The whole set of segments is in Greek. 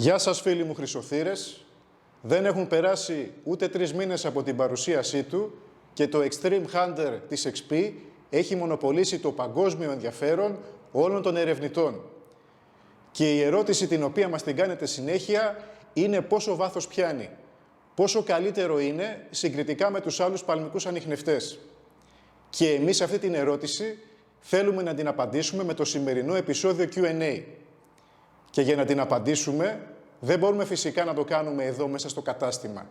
Γεια σας φίλοι μου χρυσοθύρες. Δεν έχουν περάσει ούτε 3 μήνες από την παρουσίασή του και το Extreme Hunter της XP έχει μονοπολίσει το παγκόσμιο ενδιαφέρον όλων των ερευνητών. Και η ερώτηση την οποία μας την κάνετε συνέχεια είναι πόσο βάθος πιάνει. Πόσο καλύτερο είναι συγκριτικά με τους άλλους παλμικούς ανιχνευτές. Και εμείς αυτή την ερώτηση θέλουμε να την απαντήσουμε με το σημερινό επεισόδιο Q&A. Και για να την απαντήσουμε, δεν μπορούμε φυσικά να το κάνουμε εδώ μέσα στο κατάστημα.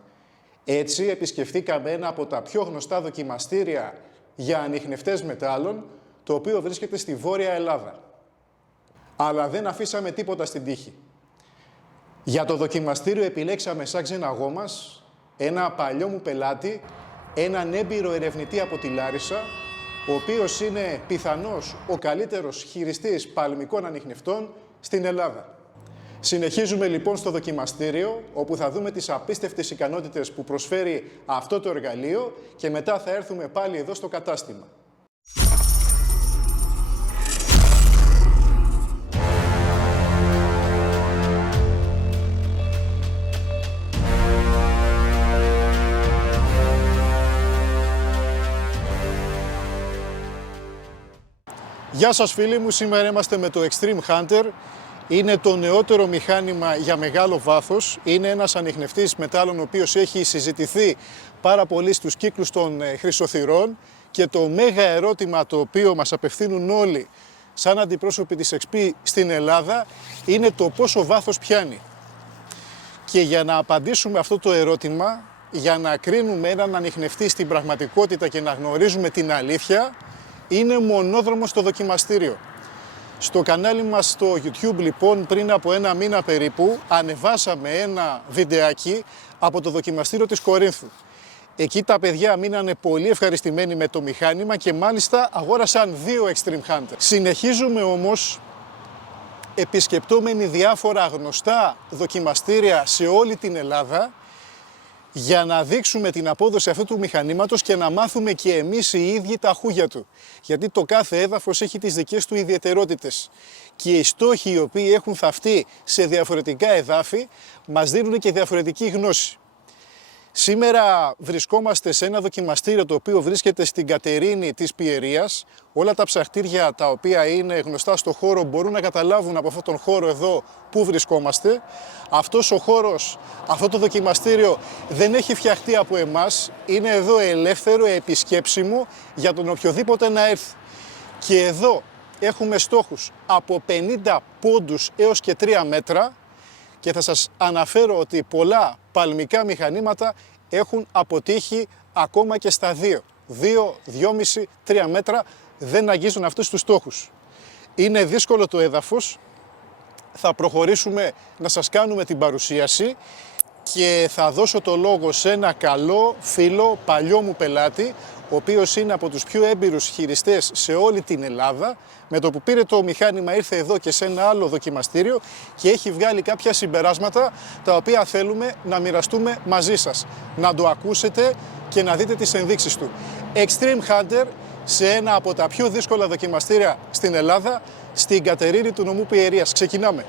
Έτσι, επισκεφθήκαμε ένα από τα πιο γνωστά δοκιμαστήρια για ανιχνευτές μετάλλων, το οποίο βρίσκεται στη Βόρεια Ελλάδα. Αλλά δεν αφήσαμε τίποτα στην τύχη. Για το δοκιμαστήριο επιλέξαμε σαν ξέναγό μας ένα παλιό μου πελάτη, έναν έμπειρο ερευνητή από τη Λάρισα, ο οποίος είναι πιθανώς ο καλύτερος χειριστής παλμικών ανιχνευτών στην Ελλάδα. Συνεχίζουμε λοιπόν στο δοκιμαστήριο, όπου θα δούμε τις απίστευτες ικανότητες που προσφέρει αυτό το εργαλείο και μετά θα έρθουμε πάλι εδώ στο κατάστημα. Γεια σας φίλοι μου, σήμερα είμαστε με το Extreme Hunter. Είναι το νεότερο μηχάνημα για μεγάλο βάθος. Είναι ένας ανιχνευτής μετάλλων ο οποίος έχει συζητηθεί πάρα πολύ στους κύκλους των χρυσοθυρών και το μέγα ερώτημα το οποίο μας απευθύνουν όλοι σαν αντιπρόσωποι της XP στην Ελλάδα είναι το πόσο βάθος πιάνει. Και για να απαντήσουμε αυτό το ερώτημα, για να κρίνουμε έναν ανιχνευτή στην πραγματικότητα και να γνωρίζουμε την αλήθεια, είναι μονόδρομο στο δοκιμαστήριο. Στο κανάλι μας στο YouTube λοιπόν πριν από 1 μήνα περίπου ανεβάσαμε ένα βιντεάκι από το δοκιμαστήριο της Κορίνθου. Εκεί τα παιδιά μείνανε πολύ ευχαριστημένοι με το μηχάνημα και μάλιστα αγόρασαν 2 Extreme Hunter. Συνεχίζουμε όμως επισκεπτόμενοι διάφορα γνωστά δοκιμαστήρια σε όλη την Ελλάδα για να δείξουμε την απόδοση αυτού του μηχανήματος και να μάθουμε και εμείς οι ίδιοι τα χούγια του. Γιατί το κάθε έδαφος έχει τις δικές του ιδιαιτερότητες. Και οι στόχοι οι οποίοι έχουν θαυτεί σε διαφορετικά εδάφη μας δίνουν και διαφορετική γνώση. Σήμερα βρισκόμαστε σε ένα δοκιμαστήριο το οποίο βρίσκεται στην Κατερίνη της Πιερίας. Όλα τα ψαχτήρια τα οποία είναι γνωστά στο χώρο μπορούν να καταλάβουν από αυτόν τον χώρο εδώ που βρισκόμαστε. Αυτός ο χώρος, αυτό το δοκιμαστήριο δεν έχει φτιαχτεί από εμάς. Είναι εδώ ελεύθερο, επισκέψιμο για τον οποιοδήποτε να έρθει. Και εδώ έχουμε στόχους από 50 πόντους έως και 3 μέτρα. Και θα σας αναφέρω ότι πολλά παλμικά μηχανήματα έχουν αποτύχει ακόμα και στα 2, 2,5, 3 μέτρα δεν αγγίζουν αυτούς τους στόχους. Είναι δύσκολο το έδαφος, θα προχωρήσουμε να σας κάνουμε την παρουσίαση και θα δώσω το λόγο σε ένα καλό φίλο, παλιό μου πελάτη, ο οποίος είναι από τους πιο έμπειρους χειριστές σε όλη την Ελλάδα. Με το που πήρε το μηχάνημα ήρθε εδώ και σε ένα άλλο δοκιμαστήριο και έχει βγάλει κάποια συμπεράσματα τα οποία θέλουμε να μοιραστούμε μαζί σας. Να το ακούσετε και να δείτε τις ενδείξεις του. Extreme Hunter σε ένα από τα πιο δύσκολα δοκιμαστήρια στην Ελλάδα, στην Κατερίνη του νομού Πιερίας. Ξεκινάμε.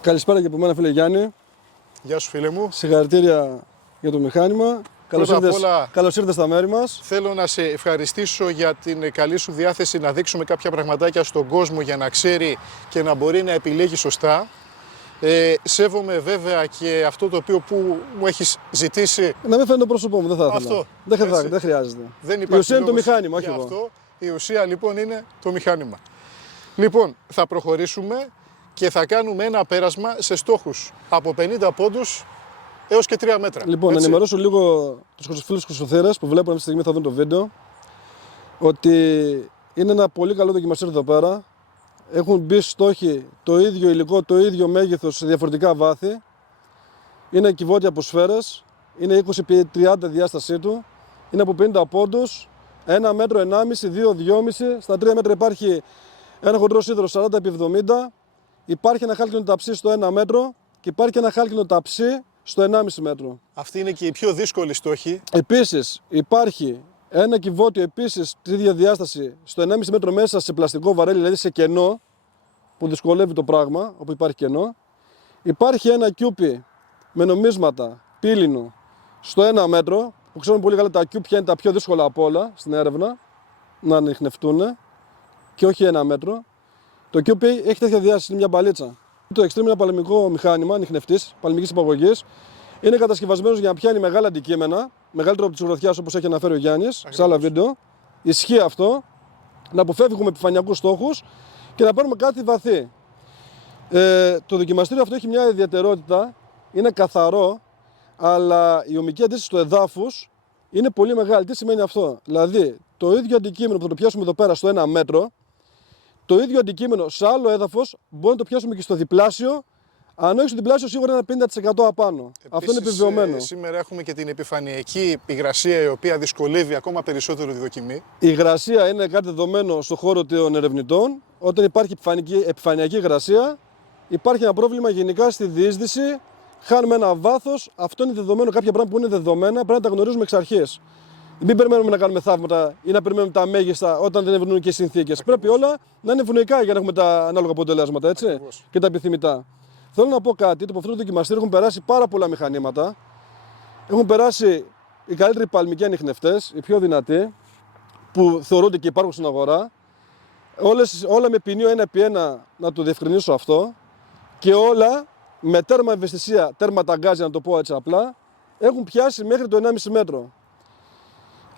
Καλησπέρα και από μένα φίλε Γιάννη. Γεια σου φίλε μου. Συγχαρητήρια για το μηχάνημα. Καλώς ήρθες στα μέρη μας. Θέλω να σε ευχαριστήσω για την καλή σου διάθεση να δείξουμε κάποια πραγματάκια στον κόσμο για να ξέρει και να μπορεί να επιλέγει σωστά. Σέβομαι βέβαια και αυτό το οποίο που μου έχεις ζητήσει. Να μην φαίνεται το πρόσωπό μου, δεν θα ήθελα. Αυτό. Δεν χρειάζεται. Η ουσία είναι το μηχάνημα, όχι εγώ. Αυτό. Η ουσία λοιπόν είναι το μηχάνημα. Λοιπόν, θα προχωρήσουμε και θα κάνουμε ένα πέρασμα σε στόχους από 50 πόντους έως και 3 μέτρα. Λοιπόν, να ενημερώσω λίγο τους φίλους χρυσοθύρες που βλέπουν αυτή τη στιγμή, θα δουν το βίντεο, ότι είναι ένα πολύ καλό δοκιμαστήριο εδώ πέρα. Έχουν μπει στόχοι το ίδιο υλικό, το ίδιο μέγεθος σε διαφορετικά βάθη. Είναι κυβότια από σφαίρες, είναι 20x30 διάστασή του, είναι από 50 πόντους, 1 μέτρο, 1,5, 2, 2,5, στα 3 μέτρα υπάρχει ένα χοντρό σίδερο 40x70, υπάρχει ένα χάλκινο ταψί στο 1 μέτρο και υπάρχει ένα χάλκινο ταψί στο 1,5 μέτρο. Αυτή είναι και η πιο δύσκολη στόχη. Επίσης υπάρχει ένα κυβότιο επίσης τη ίδια διάσταση στο 1,5 μέτρο μέσα σε πλαστικό βαρέλι, δηλαδή σε κενό, που δυσκολεύει το πράγμα, όπου υπάρχει κενό. Υπάρχει ένα κιούπι με νομίσματα πύληνο στο 1 μέτρο, που ξέρουμε πολύ καλά τα κιούπια είναι τα πιο δύσκολα από όλα στην έρευνα να ανιχνευτούν και όχι 1 μέτρο. Το κιούπι έχει τέτοια διάσταση, είναι μια μπαλίτσα. Το Extreme είναι ένα παλαιμικό μηχάνημα ανιχνευτής, παλαιμικής υπαγωγής. Είναι κατασκευασμένος για να πιάνει μεγάλα αντικείμενα, μεγαλύτερο από τη γροθιά όπως έχει αναφέρει ο Γιάννης σε άλλα βίντεο. Ισχύει αυτό, να αποφεύγουμε επιφανειακούς στόχους και να πάρουμε κάτι βαθύ. Το δοκιμαστήριο αυτό έχει μια ιδιαιτερότητα, είναι καθαρό, αλλά η ομική αντίσταση του εδάφους είναι πολύ μεγάλη. Τι σημαίνει αυτό? Δηλαδή, το ίδιο αντικείμενο που θα το πιάσουμε εδώ πέρα στο 1 μέτρο, το ίδιο αντικείμενο σε άλλο έδαφος μπορεί να το πιάσουμε και στο διπλάσιο, αν όχι στο διπλάσιο, σίγουρα ένα 50% απάνω. Επίσης, αυτό είναι επιβεβαιωμένο. Σήμερα έχουμε και την επιφανειακή υγρασία, η οποία δυσκολεύει ακόμα περισσότερο τη δοκιμή. Η υγρασία είναι κάτι δεδομένο στον χώρο των ερευνητών. Όταν υπάρχει επιφανειακή υγρασία, υπάρχει ένα πρόβλημα γενικά στη διείσδυση. Χάνουμε ένα βάθος. Αυτό είναι δεδομένο. Κάποια πράγματα που είναι δεδομένα πρέπει να τα γνωρίζουμε εξ αρχής. Μην περιμένουμε να κάνουμε θαύματα ή να περιμένουμε τα μέγιστα όταν δεν ευνοούν και οι συνθήκες. Πρέπει όλα να είναι ευνοϊκά για να έχουμε τα ανάλογα αποτελέσματα, έτσι, και τα επιθυμητά. Θέλω να πω κάτι, από αυτό το δοκιμαστήριο έχουν περάσει πάρα πολλά μηχανήματα. Έχουν περάσει οι καλύτεροι παλμικοί ανιχνευτές, οι πιο δυνατοί, που θεωρούνται και υπάρχουν στην αγορά. Όλα με ποινίο 1x1, να το διευκρινίσω αυτό. Και όλα με τέρμα ευαισθησία, τέρμα ταγκάζι, να το πω έτσι απλά, έχουν πιάσει μέχρι το 1,5 μέτρο.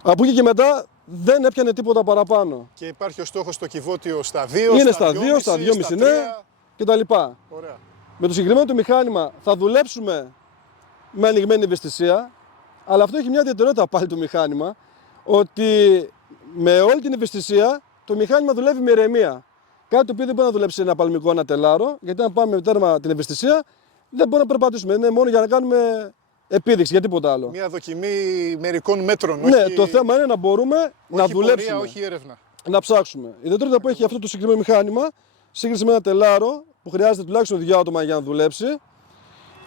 Από εκεί και μετά δεν έπιανε τίποτα παραπάνω. Και υπάρχει ο στόχος στο κυβότιο στα 2, είναι στα 2, στα 2,5 ναι, κτλ. Ωραία. Με το συγκεκριμένο το μηχάνημα θα δουλέψουμε με ανοιγμένη ευαισθησία, αλλά αυτό έχει μια ιδιαιτερότητα πάλι το μηχάνημα, ότι με όλη την ευαισθησία το μηχάνημα δουλεύει με ηρεμία. Κάτι το οποίο δεν μπορεί να δουλέψει ένα παλμικό, ένα τελάρο, γιατί αν πάμε με τέρμα την ευαισθησία δεν μπορούμε να περπατήσουμε. Είναι μόνο για να κάνουμε επίδειξη, για τίποτα άλλο. Μια δοκιμή μερικών μέτρων. Ναι, όχι... το θέμα είναι να μπορούμε να δουλέψουμε. Πορεία, όχι έρευνα. Να ψάξουμε. Η ιδιαιτερότητα που έχει αυτό το συγκεκριμένο μηχάνημα, σύγκριση με ένα τελάρο που χρειάζεται τουλάχιστον 2 άτομα για να δουλέψει. Μπορεί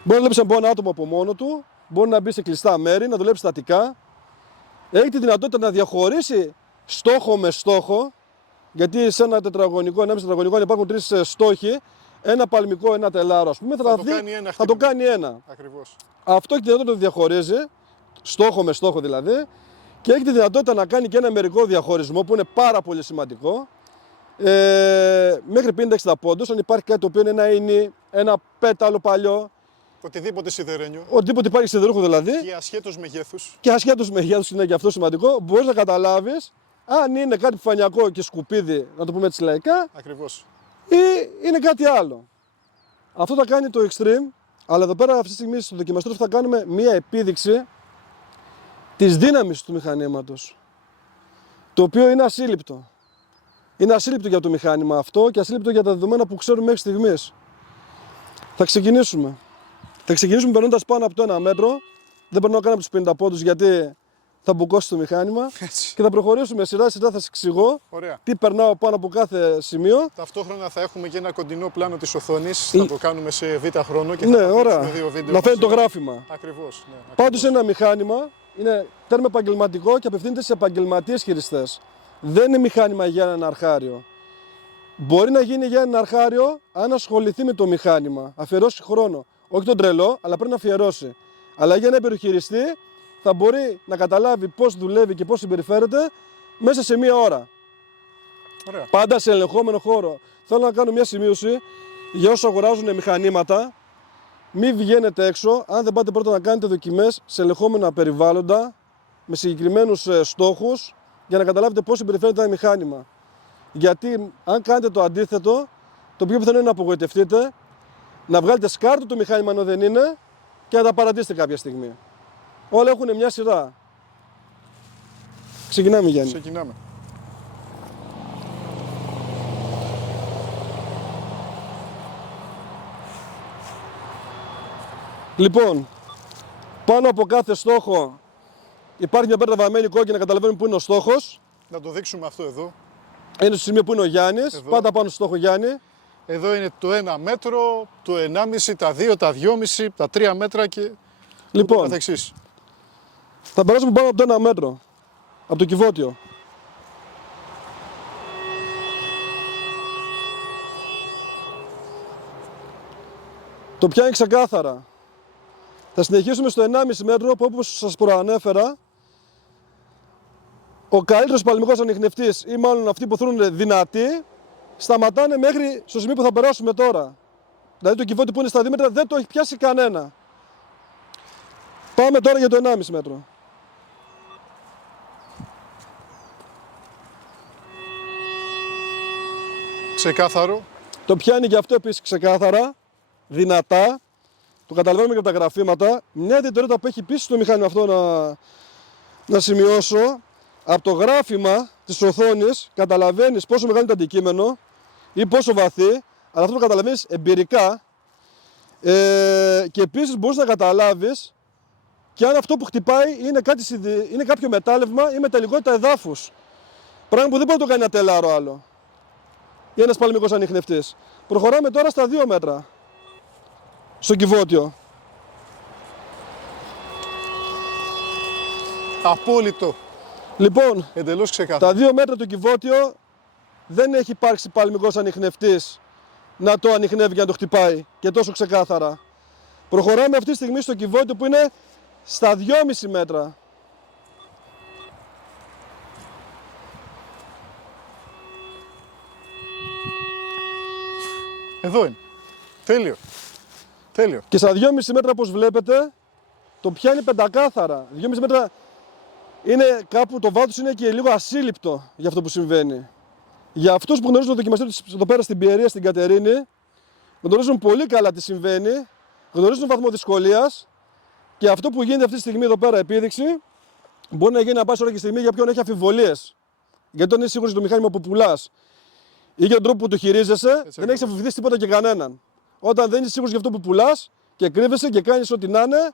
να δουλέψει από ένα άτομο από μόνο του, μπορεί να μπει σε κλειστά μέρη, να δουλέψει στατικά. Έχει τη δυνατότητα να διαχωρίσει στόχο με στόχο, γιατί σε ένα τετραγωνικό, 1,5 τετραγωνικό υπάρχουν 3 στόχοι. Ένα παλμικό, ένα τελάρο, ας πούμε, θα το κάνει ένα. Ακριβώς. Αυτό έχει τη δυνατότητα να το διαχωρίζει, στόχο με στόχο δηλαδή, και έχει τη δυνατότητα να κάνει και ένα μερικό διαχωρισμό που είναι πάρα πολύ σημαντικό. Μέχρι 50-60 πόντους, αν υπάρχει κάτι το οποίο είναι ένα ίνι, ένα πέταλο παλιό. Οτιδήποτε σιδερένιο. Οτιδήποτε υπάρχει σιδερούχο δηλαδή. Και ασχέτως μεγέθους. Και ασχέτως μεγέθους είναι και αυτό σημαντικό. Μπορείς να καταλάβεις αν είναι κάτι επιφανειακό και σκουπίδι, να το πούμε έτσι λαϊκά. Ακριβώς. Ή είναι κάτι άλλο. Αυτό θα κάνει το Extreme, αλλά εδώ πέρα αυτή τη στιγμή στο δοκιμαστήριο θα κάνουμε μία επίδειξη της δύναμης του μηχανήματος. Το οποίο είναι ασύλληπτο. Είναι ασύλληπτο για το μηχάνημα αυτό και ασύλληπτο για τα δεδομένα που ξέρουμε μέχρι στιγμής. Θα ξεκινήσουμε. Θα ξεκινήσουμε περνώντας πάνω από το 1 μέτρο. Δεν περνάω καν από τους 50 πόντους γιατί θα μπουκώσει το μηχάνημα. Έτσι. Και θα προχωρήσουμε σειρά θα σας εξηγώ. Ωραία. Τι περνάω πάνω από κάθε σημείο. Ταυτόχρονα θα έχουμε και ένα κοντινό πλάνο της οθόνης. Θα το κάνουμε σε β' χρόνο και ναι, θα ωραία. 2 βίντεο. Να φαίνεται το γράφημα. Ακριβώς. Ναι, Πάντως ένα μηχάνημα είναι τέρμα επαγγελματικό και απευθύνεται σε επαγγελματίες χειριστές. Δεν είναι μηχάνημα για έναν αρχάριο. Μπορεί να γίνει για έναν αρχάριο αν ασχοληθεί με το μηχάνημα, αφιερώσει χρόνο. Όχι τον τρελό, αλλά πρέπει να αφιερώσει. Αλλά για ένα περιχειριστή θα μπορεί να καταλάβει πώς δουλεύει και πώς συμπεριφέρεται μέσα σε μία ώρα. Ωραία. Πάντα σε ελεγχόμενο χώρο. Θέλω να κάνω μια σημείωση για όσους αγοράζουν μηχανήματα. Μην βγαίνετε έξω αν δεν πάτε πρώτα να κάνετε δοκιμές σε ελεγχόμενα περιβάλλοντα με συγκεκριμένους στόχους για να καταλάβετε πώς συμπεριφέρεται ένα μηχάνημα. Γιατί αν κάνετε το αντίθετο, το πιο πιθανό είναι να απογοητευτείτε, να βγάλετε σκάρτο το μηχάνημα ενώ δεν είναι και να τα παρατήσετε κάποια στιγμή. Όλα έχουν μια σειρά. Ξεκινάμε, Γιάννη. Ξεκινάμε. Λοιπόν, πάνω από κάθε στόχο υπάρχει μια πέρτα βαμμένη κόκκινη να καταλαβαίνουμε πού είναι ο στόχος. Να το δείξουμε αυτό εδώ. Είναι στο σημείο που είναι ο Γιάννης. Εδώ. Πάντα πάνω στο στόχο Γιάννη. Εδώ είναι το 1 μέτρο, το 1,5, τα 2, τα 2,5, τα 3 μέτρα και Λοιπόν, καθεξής. θα περάσουμε πάνω από το 1 μέτρο. Από το κυβότιο. Το πιάνει ξεκάθαρα. Θα συνεχίσουμε στο 1,5 μέτρο που, όπως σας προανέφερα, ο καλύτερος παλμικός ανιχνευτής ή μάλλον αυτοί που θέλουν δυνατοί σταματάνε μέχρι στο σημείο που θα περάσουμε τώρα. Δηλαδή το κυβότι που είναι στα 2 μέτρα δεν το έχει πιάσει κανένα. Πάμε τώρα για το 1,5 μέτρο. Ξεκάθαρο. Το πιάνει και αυτό επίσης ξεκάθαρα, δυνατά. Το καταλαβαίνουμε και από τα γραφήματα. Μια ιδιαιτερότητα που έχει επίσης στο μηχάνημα αυτό να σημειώσω, από το γράφημα της οθόνης καταλαβαίνεις πόσο μεγάλο είναι το αντικείμενο ή πόσο βαθύ, αλλά αυτό το καταλαβαίνεις εμπειρικά και επίσης μπορείς να καταλάβεις και αν αυτό που χτυπάει είναι κάποιο μετάλλευμα ή μεταλλικότητα εδάφους. Πράγμα που δεν μπορεί να το κάνει ένα τελάρο άλλο ή ένας παλμικός ανιχνευτής. Προχωράμε τώρα στα 2 μέτρα στο κυβότιο. Απόλυτο. Λοιπόν, Εντελώς ξεκάθαρο. τα 2 μέτρα του κυβότιο δεν έχει υπάρξει παλμικός ανιχνευτής να το ανιχνεύει και να το χτυπάει και τόσο ξεκάθαρα. Προχωράμε αυτή τη στιγμή στο κυβότιο που είναι στα 2,5 μέτρα. Εδώ είναι. Τέλειο. Τέλειο. Και στα 2,5 μέτρα, όπως βλέπετε, το πιάνει πεντακάθαρα. 2,5 μέτρα είναι κάπου, το βάθος είναι και λίγο ασύλληπτο για αυτό που συμβαίνει. Για αυτούς που γνωρίζουν το δοκιμαστήριο εδώ πέρα στην Πιερία, στην Κατερίνη, γνωρίζουν πολύ καλά τι συμβαίνει, γνωρίζουν τον βαθμό δυσκολίας και αυτό που γίνεται αυτή τη στιγμή εδώ πέρα, επίδειξη, μπορεί να γίνει να πάει ώρα και στιγμή για ποιον έχει αμφιβολίες. Γιατί όταν είσαι σίγουρος για το μηχάνημα που πουλάς ή για τον τρόπο που το χειρίζεσαι, δεν έχεις αμφιβητήσει τίποτα και κανέναν. Όταν δεν είσαι σίγουρος για αυτό που πουλάς και κρύβεσαι και κάνεις ό,τι να είναι,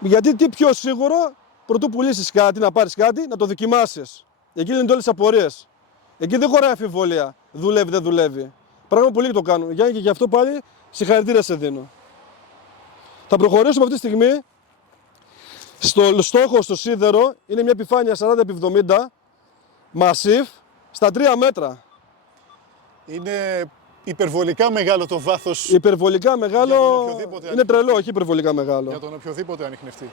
γιατί τι πιο σίγουρο, πρωτού πουλήσεις κάτι, να πάρεις κάτι, να το δοκιμάσεις. Εκεί είναι όλες τις απορίες. Εκεί δεν χωράει αμφιβολία. Δουλεύει, δεν δουλεύει. Πράγμα που πολλοί το κάνουν. Γιάννη, και γι' αυτό πάλι συγχαρητήρια σε δίνω. Θα προχωρήσουμε αυτή τη στιγμή. Στο στόχο, στο σίδερο, είναι μια επιφάνεια 40x70 Massif στα 3 μέτρα. Είναι υπερβολικά μεγάλο το βάθος. Υπερβολικά μεγάλο. οποιοδήποτε Είναι τρελό, όχι υπερβολικά μεγάλο. Για τον οποιοδήποτε ανιχνευτή.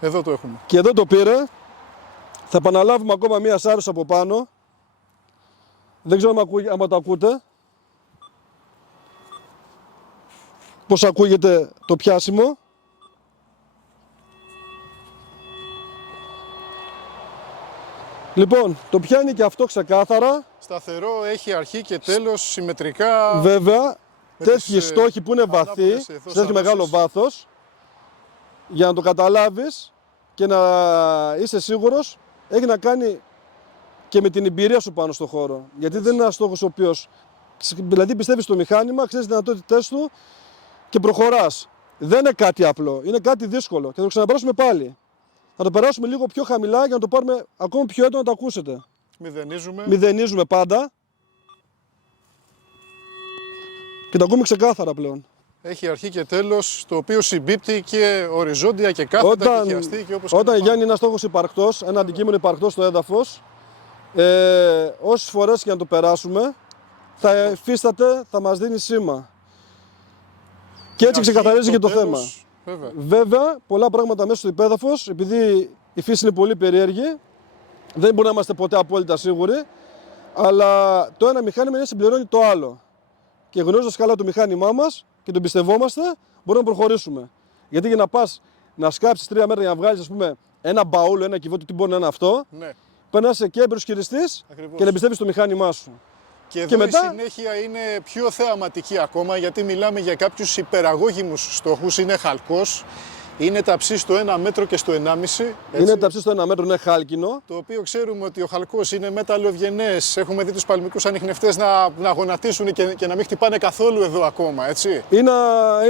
Εδώ το έχουμε. Και εδώ το πήρε. Θα επαναλάβουμε ακόμα μία σάρωση από πάνω. Δεν ξέρω άμα το ακούτε. Πώς ακούγεται το πιάσιμο. Λοιπόν, το πιάνει και αυτό ξεκάθαρα. Σταθερό, έχει αρχή και τέλος, συμμετρικά. Βέβαια, τέτοιοι τις, στόχοι που είναι βαθύ, ανάποδες εδώ σε τέτοιο μεγάλο σάρωσες. βάθος, για να το καταλάβεις και να είσαι σίγουρος, έχει να κάνει και με την εμπειρία σου πάνω στο χώρο. Γιατί δεν είναι ένας στόχος ο οποίος, δηλαδή πιστεύεις στο μηχάνημα, ξέρεις τις δυνατότητές του και προχωράς. Δεν είναι κάτι απλό, είναι κάτι δύσκολο και θα το ξαναπεράσουμε πάλι. Θα το περάσουμε λίγο πιο χαμηλά για να το πάρουμε ακόμα πιο έντονα να το ακούσετε. Μηδενίζουμε. Μηδενίζουμε πάντα και το ακούμε ξεκάθαρα πλέον. Έχει αρχή και τέλος, το οποίο συμπίπτει και οριζόντια και κάθετα και χιαστή και όπως Όταν Γιάννη είναι στόχος υπαρκτός, ένα αντικείμενο υπαρκτό στο έδαφος, όσες φορές και να το περάσουμε, θα εφίσταται, θα μας δίνει σήμα. Και έτσι ξεκαθαρίζει και το θέμα. Βέβαια, πολλά πράγματα μέσα στο υπέδαφος, επειδή η φύση είναι πολύ περίεργη, δεν μπορούμε να είμαστε ποτέ απόλυτα σίγουροι, αλλά το ένα μηχάνημα είναι συμπληρώνει το άλλο. Και γνωρίζοντας καλά το μηχάνημά μας και τον πιστευόμαστε, μπορούμε να προχωρήσουμε. Γιατί για να πας να σκάψεις 3 μέτρα για να βγάλεις, ας πούμε, ένα μπαούλο, ένα κυβότιο, τι μπορεί να είναι αυτό, ναι. πρέπει να είσαι και έμπειρος χειριστής και να εμπιστεύεις το μηχάνημά σου. Και εδώ μετά η συνέχεια είναι πιο θεαματική ακόμα, γιατί μιλάμε για κάποιους υπεραγώγιμους στόχους, είναι χαλκός, είναι ταψί στο 1 μέτρο και στο 1,5. Είναι ταψί στο 1 μέτρο, είναι χάλκινο. Το οποίο ξέρουμε ότι ο χαλκός είναι μεταλλοευγενές. Έχουμε δει τους παλμικούς ανιχνευτές να γονατίσουν και να μην χτυπάνε καθόλου εδώ ακόμα, έτσι. Ή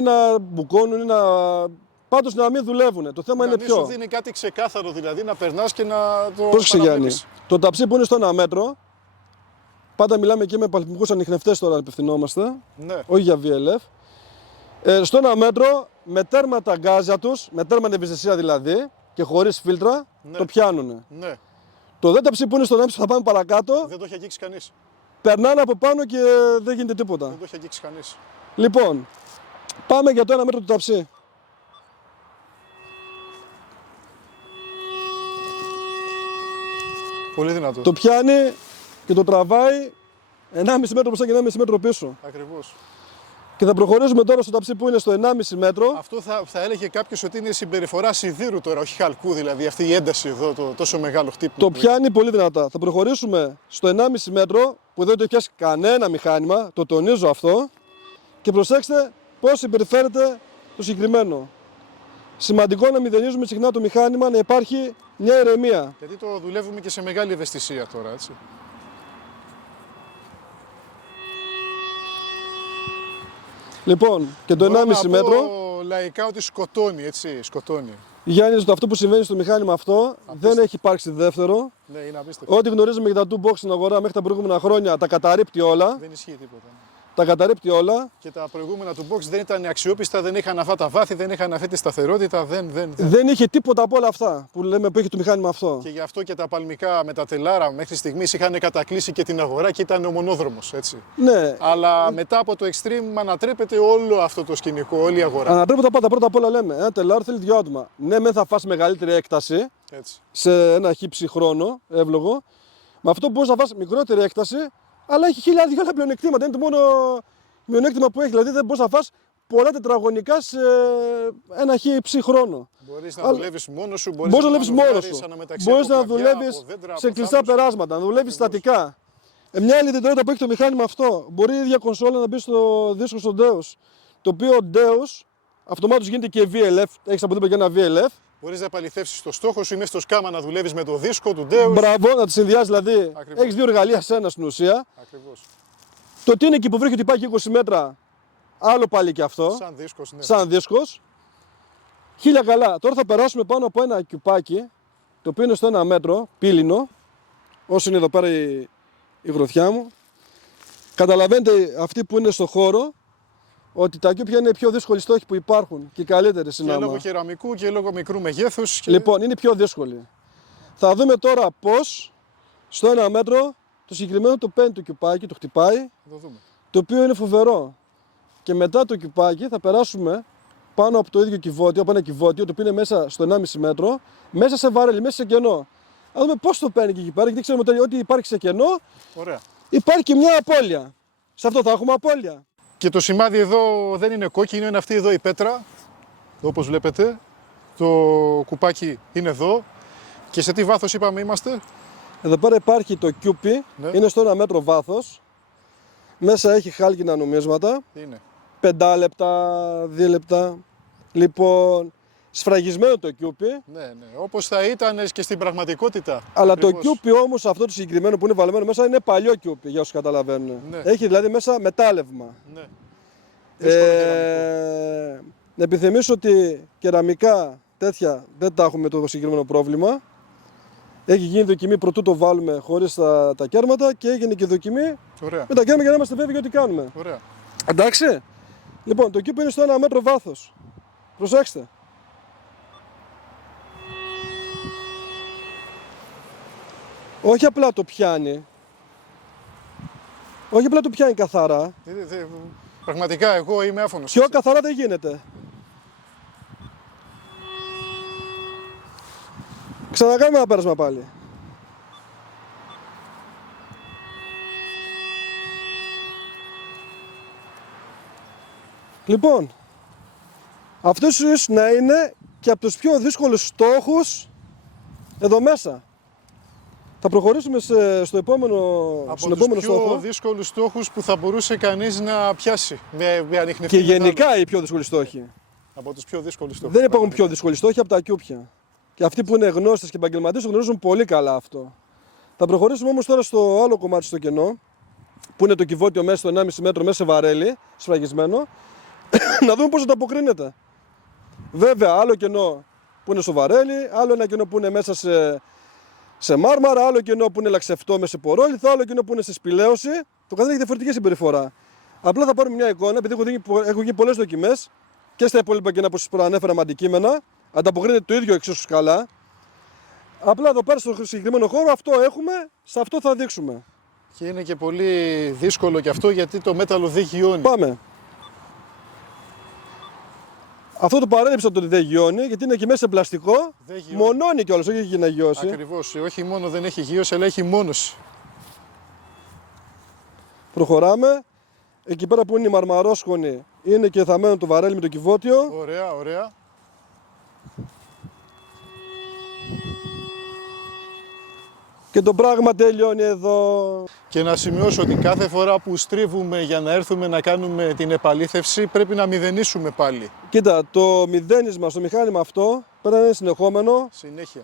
να μπουκώνουν ή πάντως να μην δουλεύουν. Το θέμα είναι ποιο. Να σου δίνει κάτι ξεκάθαρο, δηλαδή να περνάς και να το Πρόσεξε Γιάννη, παραβλέπεις. το ταψί που είναι στο 1 μέτρο, πάντα μιλάμε και με παλμικούς ανιχνευτές τώρα απευθυνόμαστε, Ναι. όχι για VLF. Στο 1 μέτρο, με τέρματα γκάζια τους, με τέρματα ευαισθησία δηλαδή, και χωρίς φίλτρα, Ναι. το πιάνουνε. Ναι. Το δένταψι που είναι στον έμψη θα πάμε παρακάτω, Δεν το έχει αγγίξει κανείς. περνάνε από πάνω και δεν γίνεται τίποτα. Δεν το έχει αγγίξει κανείς. Λοιπόν, πάμε για το 1 μέτρο του ταψί. Πολύ δυνατό. Το πιάνει και το τραβάει 1,5 μέτρο μπροστά και 1,5 μέτρο πίσω. Ακριβώς. Και θα προχωρήσουμε τώρα στο ταψί που είναι στο 1,5 μέτρο. Αυτό θα έλεγε κάποιο ότι είναι συμπεριφορά σιδήρου τώρα, όχι χαλκού δηλαδή. Αυτή η ένταση εδώ, το τόσο μεγάλο χτύπημα. Το πιάνει πολύ δυνατά. Θα προχωρήσουμε στο 1,5 μέτρο που δεν το έχει πιάσει κανένα μηχάνημα. Το τονίζω αυτό. Και προσέξτε πώς συμπεριφέρεται το συγκεκριμένο. Σημαντικό να μηδενίζουμε συχνά το μηχάνημα, να υπάρχει μια ηρεμία. Γιατί το δουλεύουμε και σε μεγάλη ευαισθησία τώρα, έτσι. Λοιπόν, και το 1,5 μέτρο. Πω λαϊκά ότι σκοτώνει, έτσι, σκοτώνει. Γιάννη, αυτό που συμβαίνει στο μηχάνημα αυτό δεν έχει υπάρξει δεύτερο. Ναι, είναι απίστευτο. Ό,τι γνωρίζουμε για τα toolbox στην αγορά μέχρι τα προηγούμενα χρόνια τα καταρρύπτει όλα. Δεν ισχύει τίποτα. Τα καταρρύπτει όλα. Και τα προηγούμενα του box δεν ήταν αξιόπιστα, δεν είχαν αυτά τα βάθη, δεν είχαν αυτή τη σταθερότητα. Δεν είχε τίποτα από όλα αυτά που λέμε που έχει το μηχάνημα αυτό. Και γι' αυτό και τα παλμικά με τα τελάρα μέχρι στιγμής είχαν κατακλείσει και την αγορά και ήταν ο μονόδρομος, έτσι. Ναι. Αλλά μετά από το extreme ανατρέπεται όλο αυτό το σκηνικό, όλη η αγορά. Ανατρέπονται τα πάντα. Πρώτα απ' όλα λέμε: ένα τελάρο θέλει 2 άτομα. Ναι, μεν θα φας μεγαλύτερη έκταση Έτσι. σε ένα χύψη χρόνο, εύλογο. Με αυτό μπορεί να φας μικρότερη έκταση, αλλά έχει χιλιάδες άλλα πλεονεκτήματα. Είναι το μόνο μειονέκτημα που έχει. Δηλαδή δεν μπορεί να φας πολλά τετραγωνικά σε ένα χύψη χρόνο. Μπορείς να δουλεύεις μόνος σου, Μπορείς να δουλεύεις μόνος σου. Μπορείς να δουλεύεις σε κλειστά περάσματα, να δουλεύεις στατικά. Μια άλλη ιδιαιτερότητα που έχει το μηχάνημα αυτό, μπορεί η ίδια κονσόλα να μπει στο δίσκο στο Deus. Το οποίο ο Deus αυτομάτως γίνεται και VLF, έχεις από δίπλα και ένα VLF. Μπορείς να επαληθεύσεις το στόχο σου, είναι στο σκάμα να δουλεύεις με το δίσκο του Deus. Μπράβο, να τη συνδυάσεις δηλαδή. Ακριβώς. Έχεις 2 εργαλεία σε ένα στην ουσία. Ακριβώς. Το τι είναι εκεί που βρίσκει ότι υπάρχει 20 μέτρα, άλλο πάλι και αυτό. Σαν δίσκος, ναι. Σαν δίσκος. Χίλια καλά. Τώρα θα περάσουμε πάνω από ένα κιουπάκι, το οποίο είναι στο 1 μέτρο, πύληνο. Όσο είναι εδώ πέρα η γροθιά μου. Καταλαβαίνετε αυτοί που είναι στο χώρο ότι τα κιούπια είναι οι πιο δύσκολοι στόχοι που υπάρχουν και οι καλύτεροι στην Και άμα. λόγω κεραμικού και λόγω μικρού μεγέθους. Και... Λοιπόν, είναι οι πιο δύσκολοι. Θα δούμε τώρα πώς στο 1 μέτρο το συγκεκριμένο το παίρνει το κιουπάκι, το χτυπάει, Το δούμε. το οποίο είναι φοβερό. Και μετά το κιουπάκι θα περάσουμε πάνω από το ίδιο κυβότιο, από ένα κυβότιο, το οποίο είναι μέσα στο 1,5 μέτρο, μέσα σε βαρέλι, μέσα σε κενό. Να δούμε πώς το παίρνει και εκεί πέρα, γιατί ξέρουμε ότι υπάρχει σε κενό, Ωραία. υπάρχει και μια απώλεια. Σε αυτό θα έχουμε απώλεια. Και το σημάδι εδώ δεν είναι κόκκινο, είναι αυτή εδώ η πέτρα. Όπως βλέπετε. Το κουπάκι είναι εδώ. Και σε τι βάθος είπαμε είμαστε? Εδώ πέρα υπάρχει το κιούπι, Ναι. είναι στο 1 μέτρο βάθος. Μέσα έχει χάλκινα νομίσματα. Είναι. 5 λεπτά, 2 λεπτά. Λοιπόν, σφραγισμένο το κιούπι. Ναι, ναι. Όπως θα ήταν και στην πραγματικότητα. Αλλά Ακριβώς. το κιούπι όμως αυτό το συγκεκριμένο που είναι βαλμένο μέσα είναι παλιό κιούπι, για όσους καταλαβαίνουν. Ναι. Έχει δηλαδή μέσα μετάλλευμα. Ναι. Δύσκολο κεραμικό. Να επιθυμίσω ότι κεραμικά τέτοια δεν τα έχουμε το συγκεκριμένο πρόβλημα. Έχει γίνει δοκιμή πρωτού το βάλουμε χωρίς τα κέρματα και έγινε και δοκιμή Ωραία. με τα κέρματα για να είμαστε βέβαιοι ότι κάνουμε. Ωραία. Εντάξει. Λοιπόν, το κήπο είναι στο 1 μέτρο βάθος. Προσέξτε. Όχι απλά το πιάνει. Όχι απλά το πιάνει καθαρά. Πραγματικά εγώ είμαι άφωνος. Πιο καθαρά δεν γίνεται. Ξανακάνουμε ένα πέρασμα πάλι. Λοιπόν, αυτός ίσως να είναι και από τους πιο δύσκολους στόχους εδώ μέσα. Θα προχωρήσουμε στο επόμενο, Από στον τους επόμενο πιο στόχο. δύσκολους στόχους που θα μπορούσε κανείς να πιάσει με ανιχνευτή Και μετάλλο. γενικά οι πιο δύσκολοι στόχοι. Από τους πιο δύσκολους στόχους. Δεν υπάρχουν πιο δύσκολοι στόχοι από τα κιούπια. Και αυτοί που είναι γνώστες και επαγγελματίες το γνωρίζουν πολύ καλά αυτό. Θα προχωρήσουμε όμως τώρα στο άλλο κομμάτι στο κενό, που είναι το κυβότιο μέσα στο 1,5 μέτρο μέσα σε βαρέλι, σφραγισμένο, να δούμε πώς ανταποκρίνεται. Βέβαια, άλλο κενό που είναι στο βαρέλι, άλλο ένα κενό που είναι μέσα σε μάρμαρα, άλλο κενό που είναι λαξευτό μέσα σε πορόλιθο, άλλο κενό που είναι σε σπηλαίωση. Το καθένα έχει διαφορετική συμπεριφορά. Απλά θα πάρουμε μια εικόνα, επειδή έχω γίνει πολλές δοκιμές και στα υπόλοιπα κενά που σας προανέφερα με αντικείμενα, ανταποκρίνεται το ίδιο εξίσου καλά. Απλά εδώ πέρα στο συγκεκριμένο χώρο αυτό έχουμε, σε αυτό θα δείξουμε. Και είναι και πολύ δύσκολο και αυτό γιατί το μέταλλο δεν γιώνει. Πάμε. Αυτό το παρέλειψα το ότι δεν γιώνει, γιατί είναι και μέσα σε πλαστικό. Μονώνει κιόλας, όχι για να γιώσει. Ακριβώς, όχι μόνο δεν έχει γείωση, αλλά έχει μόνωση. Προχωράμε. Εκεί πέρα που είναι η μαρμαρόσχονη είναι και θαμμένο το βαρέλι με το κυβότιο. Ωραία, ωραία. Και το πράγμα τελειώνει εδώ. Και να σημειώσω ότι κάθε φορά που στρίβουμε για να έρθουμε να κάνουμε την επαλήθευση πρέπει να μηδενίσουμε πάλι. Κοίτα, το μηδένισμα στο μηχάνημα αυτό πρέπει να είναι συνεχόμενο. Συνέχεια.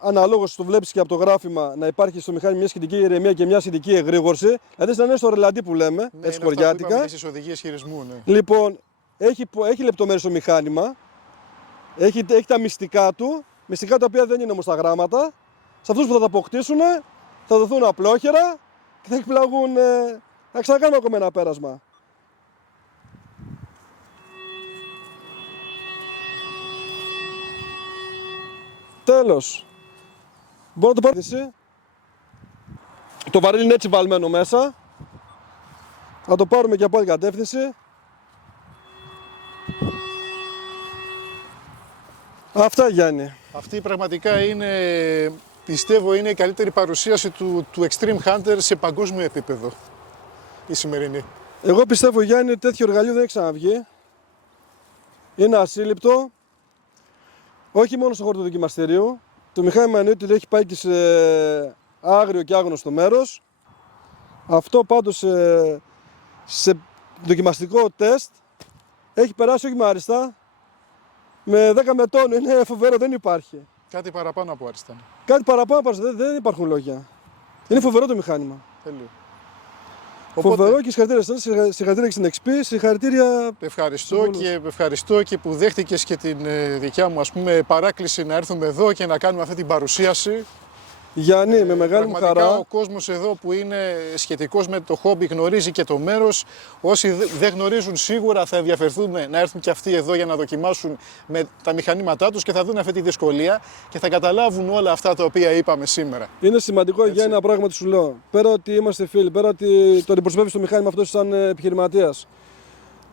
Αναλόγως το βλέπεις και από το γράφημα να υπάρχει στο μηχάνημα μια σχετική ηρεμία και μια σχετική εγρήγορση. Δηλαδή να είναι στο ρελαντί που λέμε, Ναι, έτσι είναι αυτά που είπαμε χωριάτικα. και στις οδηγίες χειρισμού, ναι. Λοιπόν, έχει λεπτομέρειες το μηχάνημα. Έχει τα μυστικά του. Μυστικά τα οποία δεν είναι όμως τα γράμματα. Σε αυτούς που θα τα αποκτήσουν θα δοθούν απλόχερα και θα εκπλαγούν. Θα ξανακάνουμε ακόμα ένα πέρασμα. Τέλος. Μπορώ να το πάρω. Το βαρέλι είναι έτσι βαλμένο μέσα. Θα το πάρουμε και από άλλη κατεύθυνση. Αυτά, Γιάννη. Αυτή πραγματικά είναι, πιστεύω, είναι η καλύτερη παρουσίαση του Extreme Hunter σε παγκόσμιο επίπεδο. Η σημερινή. Εγώ πιστεύω, Γιάννη, ότι τέτοιο εργαλείο δεν έχει ξαναβγεί. Είναι ασύλληπτο. Όχι μόνο στον χώρο του δοκιμαστηρίου. Το μηχάνημα εννοείται ότι έχει πάει και σε άγριο και άγνωστο μέρος. Αυτό πάντως σε δοκιμαστικό τεστ έχει περάσει όχι με άριστα. Με 10 με τόνο, είναι φοβερό, δεν υπάρχει. Κάτι παραπάνω από άριστα. Κάτι παραπάνω, δεν υπάρχουν λόγια. Είναι φοβερό το μηχάνημα. Τέλειο. Φοβερό και συγχαρητήρια και στην XP, συγχαρητήρια. Ευχαριστώ και που δέχτηκες και την δικιά μου, ας πούμε, παράκληση να έρθουμε εδώ και να κάνουμε αυτή την παρουσίαση. Γιάννη, με μεγάλη μου χαρά. Ο κόσμος εδώ που είναι σχετικός με το χόμπι γνωρίζει και το μέρος. Όσοι δεν γνωρίζουν σίγουρα θα ενδιαφερθούν να έρθουν και αυτοί εδώ για να δοκιμάσουν με τα μηχανήματά τους και θα δουν αυτή τη δυσκολία και θα καταλάβουν όλα αυτά τα οποία είπαμε σήμερα. Είναι σημαντικό, για ένα πράγμα που σου λέω. Πέρα ότι είμαστε φίλοι, πέρα ότι το αντιπροσωπεύεις το μηχάνημα αυτό σαν επιχειρηματίας.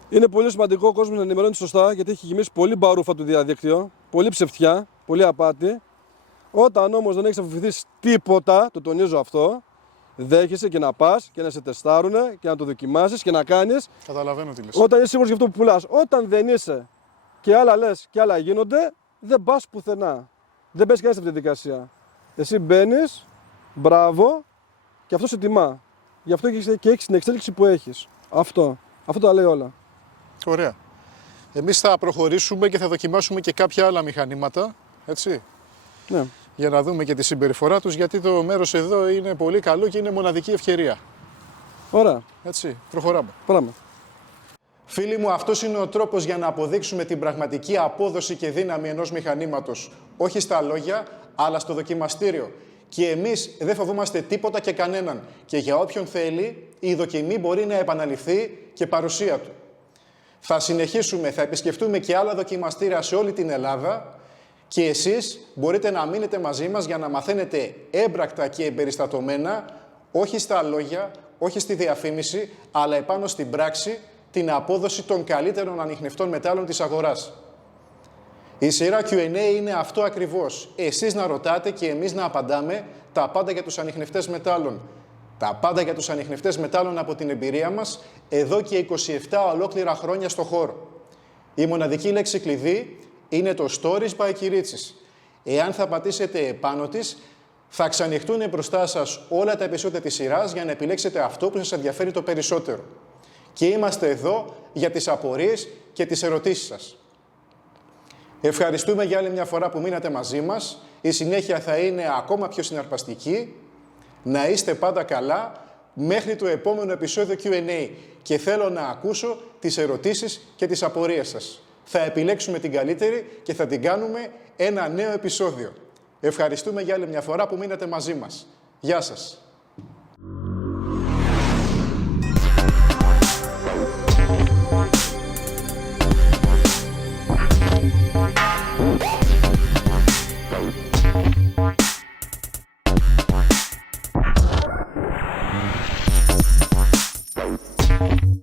Είναι πολύ σημαντικό ο κόσμος να ενημερώνει σωστά, γιατί έχει γεμίσει πολύ μπαρούφα του διαδίκτυο, πολύ ψευτιά, πολύ απάτη. Όταν όμως δεν έχεις αποφυθείς τίποτα, το τονίζω αυτό, δέχεσαι και να πας και να σε τεστάρουνε και να το δοκιμάσεις και να κάνεις. Καταλαβαίνω τι λες. Όταν είσαι σίγουρος για αυτό που πουλάς. Όταν δεν είσαι και άλλα λες και άλλα γίνονται, δεν πας πουθενά. Δεν παίρνεις κανένα αυτή τη διαδικασία. Εσύ μπαίνεις, μπράβο, και αυτό σε τιμά. Γι' αυτό και έχεις την εξέλιξη που έχεις. Αυτό τα λέει όλα. Ωραία. Εμείς θα προχωρήσουμε και θα δοκιμάσουμε και κάποια άλλα μηχανήματα, έτσι. Ναι. Για να δούμε και τη συμπεριφορά τους, γιατί το μέρος εδώ είναι πολύ καλό και είναι μοναδική ευκαιρία. Ωραία. Έτσι, προχωράμε. Πάμε. Φίλοι μου, αυτός είναι ο τρόπος για να αποδείξουμε την πραγματική απόδοση και δύναμη ενός μηχανήματος. Όχι στα λόγια, αλλά στο δοκιμαστήριο. Και εμείς δεν φοβόμαστε τίποτα και κανέναν. Και για όποιον θέλει, η δοκιμή μπορεί να επαναληφθεί και παρουσία του. Θα συνεχίσουμε, θα επισκεφτούμε και άλλα δοκιμαστήρια σε όλη την Ελλάδα. Και εσείς μπορείτε να μείνετε μαζί μας για να μαθαίνετε έμπρακτα και εμπεριστατωμένα, όχι στα λόγια, όχι στη διαφήμιση, αλλά επάνω στην πράξη, την απόδοση των καλύτερων ανιχνευτών μετάλλων της αγοράς. Η σειρά Q&A είναι αυτό ακριβώς. Εσείς να ρωτάτε και εμείς να απαντάμε τα πάντα για τους ανιχνευτές μετάλλων. Τα πάντα για τους ανιχνευτές μετάλλων από την εμπειρία μας, εδώ και 27 ολόκληρα χρόνια στο χώρο. Η μοναδική λέξη κλειδί είναι το Stories by Κυρίτσης. Εάν θα πατήσετε επάνω της, θα ξανοιχτούν μπροστά σας όλα τα επεισόδια της σειράς για να επιλέξετε αυτό που σας ενδιαφέρει το περισσότερο. Και είμαστε εδώ για τις απορίες και τις ερωτήσεις σας. Ευχαριστούμε για άλλη μια φορά που μείνατε μαζί μας. Η συνέχεια θα είναι ακόμα πιο συναρπαστική. Να είστε πάντα καλά μέχρι το επόμενο επεισόδιο Q&A και θέλω να ακούσω τις ερωτήσεις και τις απορίες σας. Θα επιλέξουμε την καλύτερη και θα την κάνουμε ένα νέο επεισόδιο. Ευχαριστούμε για άλλη μια φορά που μείνατε μαζί μας. Γεια σας. Bye.